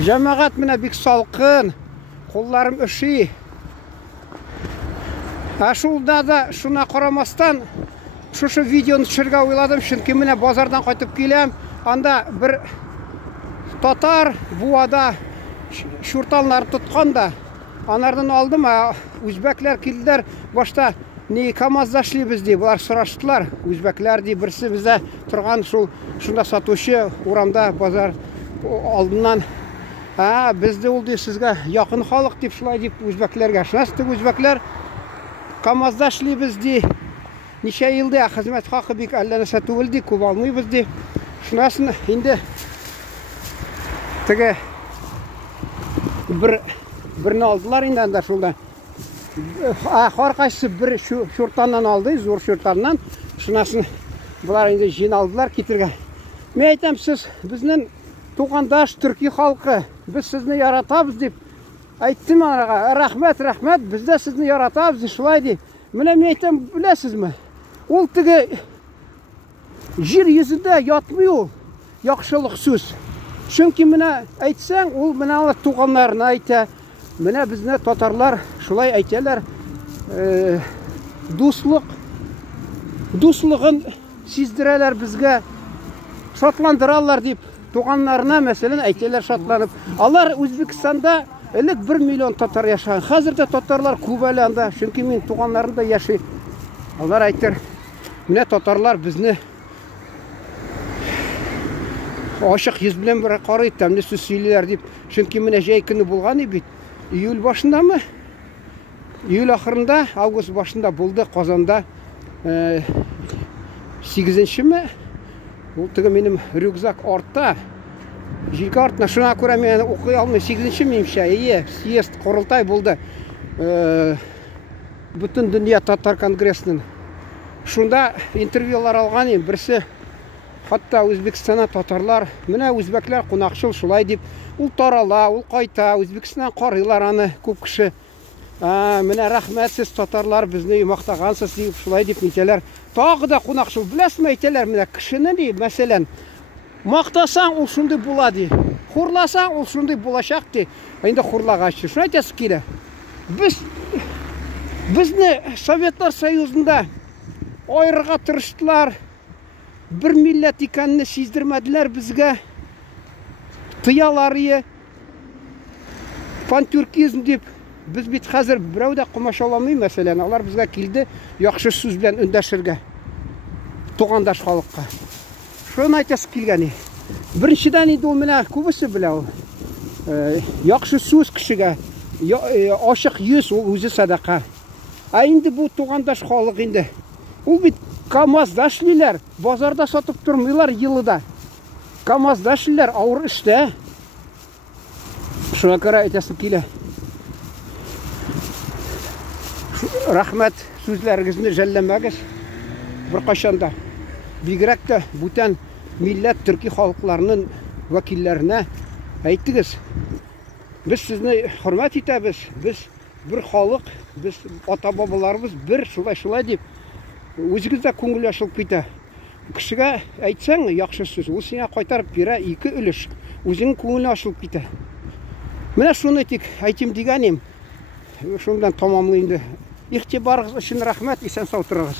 Жамағат міне бик салқын, қолларым үші. Ашулда да шуна қарамастан шушы видеоны түсірге ойладым, чүнки міне базардан қайтып келем. Анда бір татар буада шурталнар тұтқанда. Анардан алдым, үзбәклер келділер. Башта не КамАЗ зашли бізде, бұлар сұраштылар. Үзбәклер де бірсі бізде тұрған шунда сатушы урамда базар алдынан. Бізде ол де сізге яқын халық деп шылай деп үзбәклерге. Шынасты үзбәклер КамАЗ зашли бізде. Неше елде қызмет хақы бек әлләні сату білді, көп алмай бізде. Шынасын енді тігі бірін алдылар енді анда шулда. Қорқайсы бір шуртаннан алды, зор шуртаннан. Шынасын бұлар енді жиналдылар кетірге. Мен айтам, сіз біздің туғандаш түркі халқы, біз сізні яратабыз деп айттым анаға. Рахмет, бізде сізні яратабыз деп шулай деп. Міне мен айтам, білесіз ме? Ол тігі жер езінде ятмай ол, яқшылық сөз. Чүнки міне айтсаң, ол міне туғанларына айта. Міне бізде татарлар шулай айталар. Дуслығын сездірелер бізге, шатландыралар деп туғанларына мәселен айталар шатланып. Алар Өзбекстанда әлік 1 миллион татар яшаған. Қазірде татарлар көбәлі анда, чүнки мен туғанларында яшай. Алар айтыр, міне татарлар бізні ашық ез білен бір қарайды, тәмді сөз сөйлелер деп. Чүнки міне жай күні болған ебет. Июль башында ма? Июль ақырында, август башында болды Қазанда 8-ші ме? Ол тігі менің рюкзак артта. Жилка артына шына көре мен оқи алмай 8-ші менімше. Съезд құрылтай болды. Бүтін дүния татар конгрессінің. Шунда интервьюлар алған ем. Бірсі хатта Өзбекстана татарлар, міне өзбеклер қонақшыл шулай деп, ол тарала, ол қайта, Өзбекстаннан қарылар аны көп кіші. Міне рахметсіз татарлар бізді мақтағансыз деп шулай деп нетелер. Тағы да қонақшыл, білесің айтелер, міне кішіні де, мәселен, мақтасаң ол шынды болады, құрласаң ол шынды болашақ де, енді құрлаға ашты. Шын айтасы келі. Бізді Советтар Союзында ойырға тұрыштылар, бір милләт екеніне сездірмәділер бізге. Тыялары, пантюркизм деп, біз бет қазір біреуді құмаш оламай, мәселен, алар бізге келді, яқшы сөз білен үндәшірге, туғандаш халыққа. Шын айтасы келгені. Біріншіден еді ол міне көбісі біле ол. Яқшы сөз кішіге, ашық ес ол өзі садақа. Енді бұл туғандаш халық енді. Ол бет КамАЗ дашлилер, базарда сатып тұрмайлар еліда. КамАЗ дашлилер, ауыр ішті. Шуна көре айтасы келі. Рахмет сөзлеріңізді жәллемәгіз. Бір қашанда. Бигірәкті бұтан милләт түркі халықларының вәкиллеріне әйттігіз. Біз сізні құрмет етеміз. Біз бір халық, біз ата-бабаларымыз бір шулай деп. Өзіңізде көңіл ашылып кете. Кішіге айтсаң, яқшы сөз. Ол сеңе қайтарып бере 2 үліш. Өзіңнің көңілі ашылып кете. Міне шуны тек айтым дегенім. Шундан тамамлайынды. Ихтибарыңыз үшін рахмет, исән сау тұрыңыз.